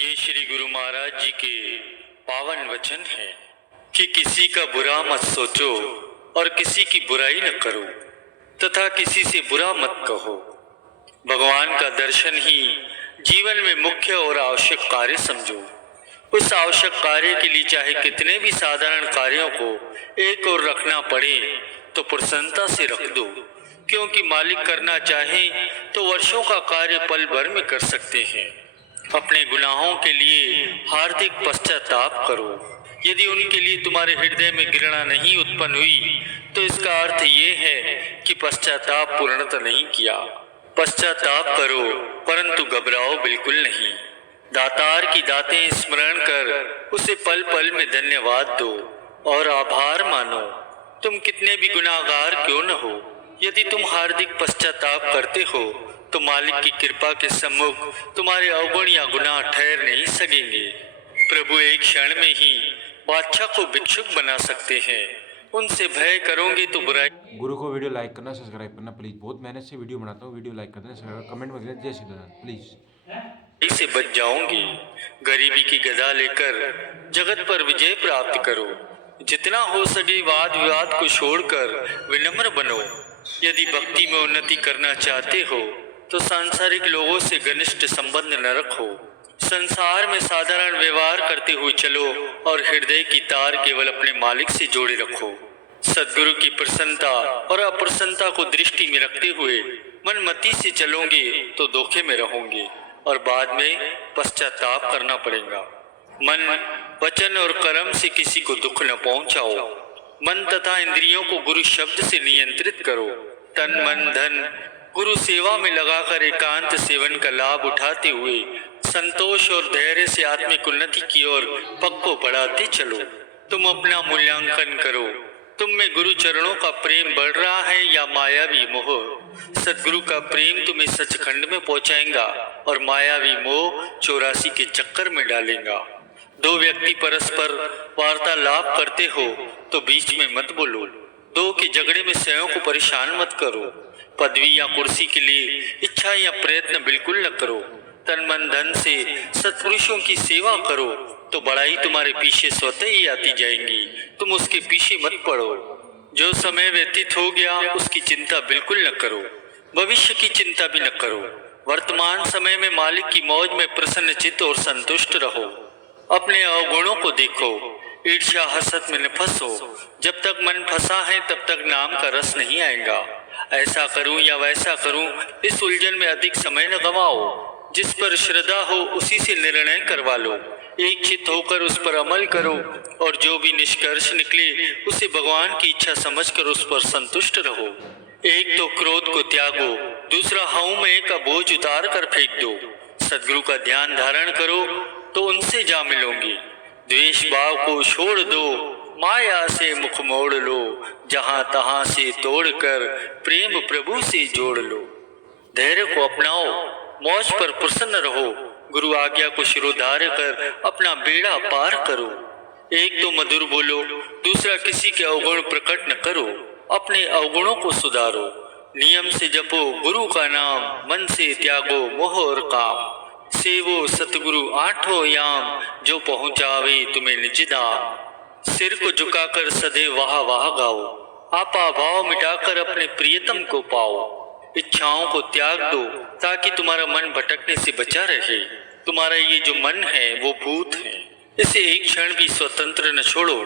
ये श्री गुरु महाराज जी के पावन वचन है कि किसी का बुरा मत सोचो और किसी की बुराई न करो तथा किसी से बुरा मत कहो। भगवान का दर्शन ही जीवन में मुख्य और आवश्यक कार्य समझो। उस आवश्यक कार्य के लिए चाहे कितने भी साधारण कार्यों को एक और रखना पड़े तो प्रसन्नता से रख दो, क्योंकि मालिक करना चाहे तो वर्षों का कार्य पल भर में कर सकते हैं। अपने गुनाहों के लिए हार्दिक पश्चाताप करो। यदि उनके लिए तुम्हारे हृदय में घृणा नहीं उत्पन्न हुई तो इसका अर्थ ये है कि पश्चाताप पूर्णतः नहीं किया। पश्चाताप करो परंतु घबराओ बिल्कुल नहीं। दातार की दातें स्मरण कर उसे पल पल में धन्यवाद दो और आभार मानो। तुम कितने भी गुनाहगार क्यों न हो, यदि तुम हार्दिक पश्चाताप करते हो तो मालिक की कृपा के सम्मुख तुम्हारे अवगुण या गुनाह ठहर नहीं सकेंगे। प्रभु एक क्षण में ही बादशाह को भिक्षुक बना सकते हैं। उनसे भय करोगे तो बुराई। गुरु को वीडियो लाइक करना, सब्सक्राइब करना प्लीज। बहुत मेहनत से वीडियो बनाता हूँ, वीडियो लाइक करना, कमेंट में जय श्री राम प्लीज। से बच जाओगे। गरीबी की गदा लेकर जगत पर विजय प्राप्त करो। जितना हो सके वाद विवाद को छोड़कर विनम्र बनो। यदि भक्ति में उन्नति करना चाहते हो तो सांसारिक लोगों से घनिष्ठ संबंध न रखो। संसार में साधारण व्यवहार करते हुए चलो और हृदय की तार केवल अपने मालिक से जोड़े रखो। सद्गुरु की प्रसन्नता और अप्रसन्नता को दृष्टि में रखते हुए मनमति से चलोगे तो धोखे में रहोगे और बाद में पश्चाताप करना पड़ेगा। मन, वचन और कर्म से किसी को दुख न पहुंचाओ। मन तथा इंद्रियों को गुरु शब्द से नियंत्रित करो। तन मन धन गुरु सेवा में लगाकर एकांत सेवन का लाभ उठाते हुए संतोष और धैर्य से आत्मिक उन्नति की ओर पग को बढ़ाते चलो। तुम अपना मूल्यांकन करो। तुम में गुरु चरणों का प्रेम बढ़ रहा है या मायावी मोह। सद्गुरु का प्रेम तुम्हें सचखंड में पहुंचाएगा और मायावी मोह 84 के चक्कर में डालेगा। दो व्यक्ति परस्पर वार्तालाप करते हो तो बीच में मत बोलो। दो के झगड़े में स्वयं को परेशान मत करो। पदवी या कुर्सी के लिए इच्छा या प्रयत्न बिल्कुल न करो। तन मन धन से सत्पुरुषों की सेवा करो तो बड़ाई तुम्हारे पीछे स्वतः ही आती जाएंगी। तुम उसके पीछे मत पड़ो। जो समय व्यतीत हो गया उसकी चिंता बिल्कुल न करो। भविष्य की चिंता भी न करो। वर्तमान समय में मालिक की मौज में प्रसन्नचित्त और संतुष्ट रहो। अपने अवगुणों को देखो। ईर्ष्या हसद में न फंसो। जब तक मन फंसा है तब तक नाम का रस नहीं आएगा। ऐसा करूं या वैसा करूं, इस उलझन में अधिक समय न गवाओ। जिस पर श्रद्धा हो उसी से निर्णय करवा लो। एक चित्त होकर उस पर अमल करो और जो भी निष्कर्ष निकले उसे भगवान की इच्छा समझकर उस पर संतुष्ट रहो। एक तो क्रोध को त्यागो, दूसरा हऊं मैं का बोझ उतार कर फेंक दो। सद्गुरु का ध्यान धारण करो तो उनसे जा मिलोगे। द्वेष भाव को छोड़ दो, माया से मुख मोड़ लो। जहां तहां से तोड़कर प्रेम प्रभु से जोड़ लो। धैर्य को अपनाओ, मौज पर प्रसन्न रहो। गुरु आज्ञा को शिरोधार्य कर अपना बेड़ा पार करो। एक तो मधुर बोलो, दूसरा किसी के अवगुण प्रकट न करो। अपने अवगुणों को सुधारो। नियम से जपो गुरु का नाम, मन से त्यागो मोह और काम। सेवो सतगुरु आठों याम, जो पहुंचावे तुम्हें निज धाम। सिर को झुकाकर सदैव वाह वाह गाओ। आपा भाव मिटाकर अपने प्रियतम को पाओ। इच्छाओं को त्याग दो ताकि तुम्हारा मन भटकने से बचा रहे। तुम्हारा ये जो मन है वो भूत है, इसे एक क्षण भी स्वतंत्र न छोड़ो।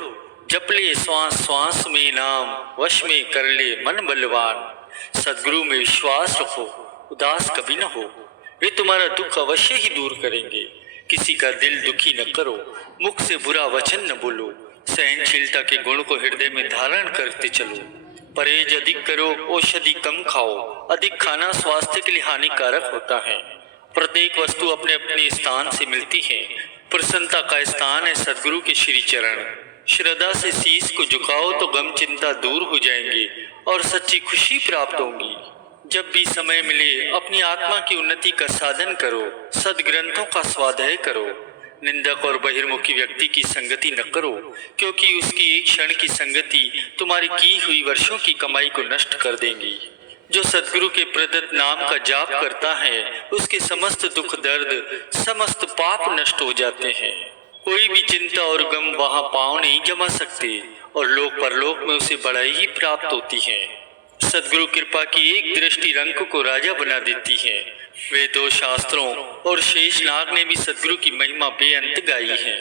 जप ले श्वास श्वास में नाम, वश में कर ले मन बलवान। सद्गुरु में विश्वास रखो, उदास कभी न हो। वे तुम्हारा दुख अवश्य ही दूर करेंगे। किसी का दिल दुखी न करो। मुख से बुरा वचन न बोलो। सहनशीलता के गुण को हृदय में धारण करते चलो। परहेज अधिक करो, औषधि कम खाओ। अधिक खाना स्वास्थ्य के लिए हानिकारक होता है। प्रत्येक वस्तु अपने अपने स्थान से मिलती है। प्रसन्नता का स्थान है सद्गुरु के श्री चरण। श्रद्धा से शीश को झुकाओ तो गम चिंता दूर हो जाएंगे और सच्ची खुशी प्राप्त होगी। जब भी समय मिले अपनी आत्मा की उन्नति का साधन करो। सदग्रंथों का स्वाध्याय करो। निंदक और बहिर्मुखी व्यक्ति की संगति न करो, क्योंकि उसकी एक क्षण की संगति तुम्हारी की हुई वर्षों की कमाई को नष्ट कर देंगी। जो सद्गुरु के प्रदत्त नाम का जाप करता है उसके समस्त दुख दर्द, समस्त पाप नष्ट हो जाते हैं। कोई भी चिंता और गम वहां पांव नहीं जमा सकते और लोक परलोक में उसे बड़ाई ही प्राप्त होती है। सद्गुरु कृपा की एक दृष्टि रंक को राजा बना देती है। वे दो शास्त्रों और शेषनाग ने भी सद्गुरु की महिमा बेअंत गाई है।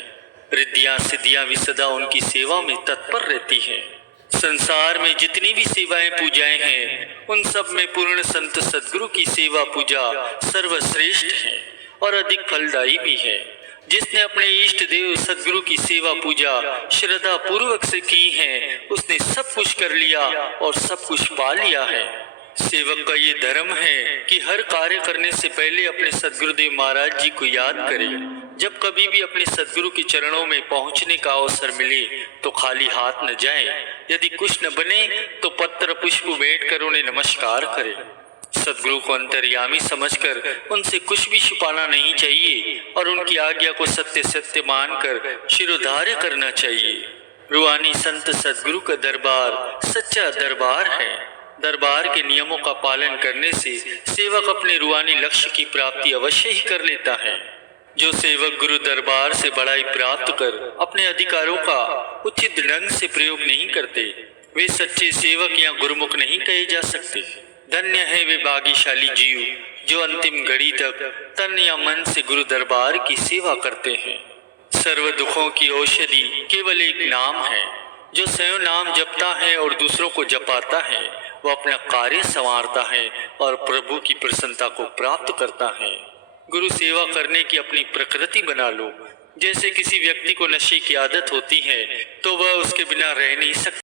रिद्धियां सिद्धियां भी सदा उनकी सेवा में तत्पर रहती हैं। संसार में जितनी भी सेवाएं पूजाएं हैं उन सब में पूर्ण संत सद्गुरु की सेवा पूजा सर्वश्रेष्ठ है और अधिक फलदायी भी है। जिसने अपने इष्ट देव सद्गुरु की सेवा पूजा श्रद्धा पूर्वक से की है उसने सब कुछ कर लिया और सब कुछ पा लिया है। सेवक का ये धर्म है कि हर कार्य करने से पहले अपने सद्गुरुदेव महाराज जी को याद करे। जब कभी भी अपने सद्गुरु के चरणों में पहुंचने का अवसर मिले तो खाली हाथ न जाए। यदि कुछ न बने तो पत्र पुष्प भेंट कर उन्हें नमस्कार करे। सद्गुरु को अंतर्यामी समझकर उनसे कुछ भी छुपाना नहीं चाहिए और उनकी आज्ञा को सत्य सत्य मानकर शिरोधार्य करना चाहिए। रूहानी संत सद्गुरु का दरबार सच्चा दरबार है। दरबार के नियमों का पालन करने से सेवक अपने रूहानी लक्ष्य की प्राप्ति अवश्य ही कर लेता है। जो सेवक गुरु दरबार से बड़ाई प्राप्त कर अपने अधिकारों का उचित ढंग से प्रयोग नहीं करते वे सच्चे सेवक या गुरुमुख नहीं कहे जा सकते। धन्य है वे भाग्यशाली जीव जो अंतिम घड़ी तक तन या मन से गुरु दरबार की सेवा करते हैं। सर्व दुखों की औषधि केवल एक नाम है। जो स्वयं नाम जपता है और दूसरों को जपाता है वह अपना कार्य संवारता है और प्रभु की प्रसन्नता को प्राप्त करता है। गुरु सेवा करने की अपनी प्रकृति बना लो। जैसे किसी व्यक्ति को नशे की आदत होती है तो वह उसके बिना रह नहीं सकता।